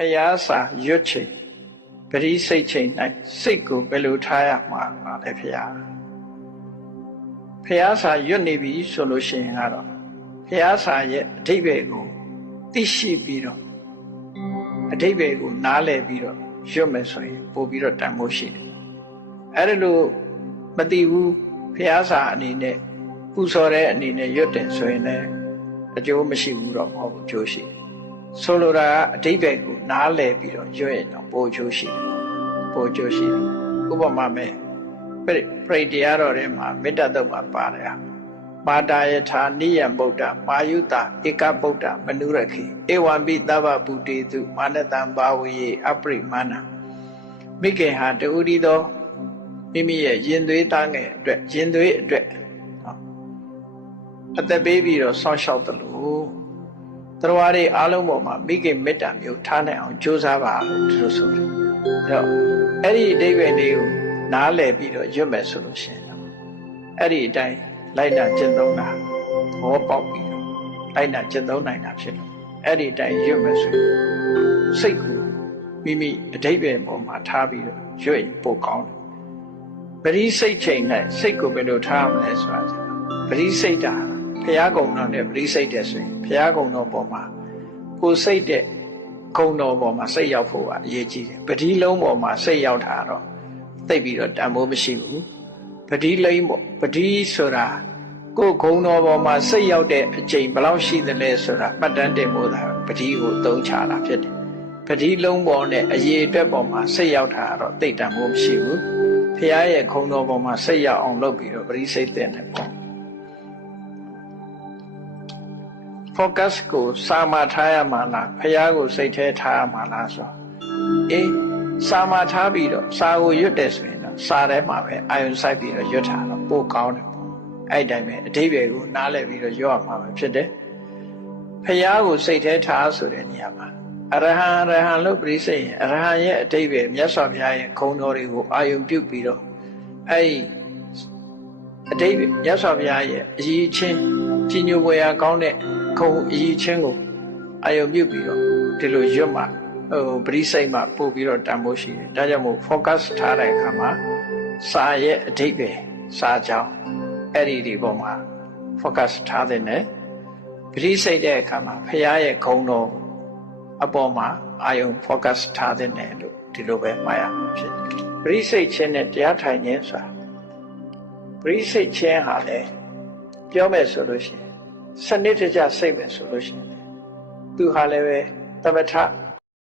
ဖျားစာရွတ်ချိန်ပရိစိတ်ချိန်၌စိတ်ကိုဘယ်လိုထားရမှာပါလဲဖျားဖျားစာရွတ်နေပြီဆိုလို့ရှိရင်ကတော့ဖျားစာရဲ့အဓိပ္ပာယ်ကိုသိရှိပြီးတော့အဓိပ္ပာယ်ကိုနားလည်ပြီးတော့ရွတ်မယ်ဆိုရင်ပို့ပြီးတော့တန်ဖိုးရှိတယ်အဲ့ဒါလို့မသိဘူးဖျားစာအနေနဲ့ပူဇော်တဲ့အနေနဲ့ရွတ်တယ်ဆိုရင်လည်းအကျိုးမရှိဘူးတော့မဟုတ်ဘူးအကျိုးရှိတယ် ဆိုလိုတာကအဓိပ္ပာယ်ကိုနားလည်ပြီးတော့ရွတ်ရင်တော့ပိုအကျိုးရှိတယ်ပိုအကျိုးရှိတယ်ဥပမာမဲ့ပြိပရိတရားတော်ထဲမှာမေတ္တာတုတ်မှာပါတယ်ဟာမာတာယထာနိယံဗုဒ္ဓမာယုတဧကဗုဒ္ဓမနုရခေဧဝံပိသဗ္ဗဗုတေတုမာနတံဘာဝေအပရိမာဏမိကေဟာတူရီသောမိမိရဲ့ရင်သွေးသားငယ်အတွက်ရင်သွေးအတွက်နော်အသက်ပေးပြီးတော့ဆောင်းလျှောက်တယ် လို့တရားတွေအားလုံးပေါ်မှာမိကေမေတ္တာမျိုးထားနိုင်အောင်ကြိုးစားပါလို့သူတို့ဆိုတယ်အဲ့တော့အဲ့ဒီအဓိပ္ပာယ်လေးကိုနားလည်ပြီးတော့ရွတ်မယ်ဆိုလို့ရှိရင်တော့အဲ့ဒီအတိုင်းလိုက်တာကျင့်သုံးတာသဘောပေါက်ပြီးတော့လိုက်တာကျင့်သုံးနိုင်တာဖြစ်လို့အဲ့ဒီအတိုင်းရွတ်မယ်ဆိုရင်စိတ်ကိုမိမိအဓိပ္ပာယ်ပေါ်မှာထားပြီးတော့ရွတ်ရင်ပိုကောင်းတယ်ပရိစိတ်ချိန်နဲ့စိတ်ကိုဘယ်လိုထားမလဲဆိုတာကျတော့ပရိစိတ်တာဘုရားကုံတော်နဲ့ပရိစိတ်တဲ့ဆိုရင် ဘုရားကုံတော်ပေါ်မှာကိုယ်စိတ်တဲ့ကုံတော်ပေါ်မှာစိတ်ရောက်ဖို့ကအရေးကြီးတယ်ပတိလုံးပေါ်မှာစိတ်ရောက်တာတော့သိပ်ပြီးတော့တန်ဖိုးမရှိဘူးပတိလိမ့်ပေါ့ပတိဆိုတာကိုယ်ဂုံတော်ပေါ်မှာစိတ်ရောက်တဲ့အချိန်ဘယ်လောက်ရှိသလဲဆိုတာမှတ်တမ်းတင်ဖို့သာပတိကိုသုံးချတာဖြစ်တယ်ပတိလုံးပေါ်နဲ့အရေးအတွက်ပေါ်မှာစိတ်ရောက်တာတော့သိပ်တန်ဖိုးမရှိဘူးဖះရဲ့ခုံတော်ပေါ်မှာစိတ်ရောက်အောင်လုပ်ပြီးတော့ပရိစိတ်တဲ့နဲ့ပေါ့ focus ကိုစာမထားရမှာလားဖះကိုစိတ်ထဲထားရမှာလားဆိုအေးစာမထားပြီးတော့စာကိုရွတ်တယ်ဆိုရင်တော့စာထဲမှာပဲအာယုံစိုက်ပြီးတော့ရွတ်ထားတော့ပိုကောင်းတယ်ပေါ့အဲ့တိုင်းပဲအတိပ္ပယ်ကိုနားလည်ပြီးတော့ရွတ်ရမှာပဲဖြစ်တယ်ဖះကိုစိတ်ထဲထားဆိုတဲ့နေရာမှာအရဟံအရဟံလို့ပြိစိတ်ရင်အရဟံရဲ့အတိပ္ပယ်မြတ်စွာဘုရားရဲ့ခုံတော်တွေကိုအာယုံပြုတ်ပြီးတော့အဲ့ဒီအတိပ္ပယ်မြတ်စွာဘုရားရဲ့အကြီးချင်းကြီးညိုပွေရာကောင်းတဲ့ ခုံအကြီးချင်းကိုအာယုံပြုတ်ပြီးတော့ဒီလိုရွတ်မှဟိုပရိစိတ်မှပို့ပြီးတော့တန်ဖိုးရှိတယ်ဒါကြောင့်မို့ focus ထားတဲ့အခါမှာစာရဲ့အတိပ္ပယ်စာကြောင်းအဲ့ဒီဒီပေါ်မှာ focus ထားတဲ့နဲ့ပရိစိတ်တဲ့အခါမှာဖရာရဲ့ခုံတော်အပေါ်မှာအာယုံ focus ထားတဲ့နဲ့လို့ဒီလိုပဲမှားရမှာဖြစ်တယ်ပရိစိတ်ခြင်းနဲ့တရားထိုင်ခြင်းဆိုတာပရိစိတ်ခြင်းဟာလေပြောမယ်ဆိုလို့ရှိရင် စနစ်တကျစိတ်ပဲဆိုလို့ရှိရင်သူဟာလည်းပဲသမထ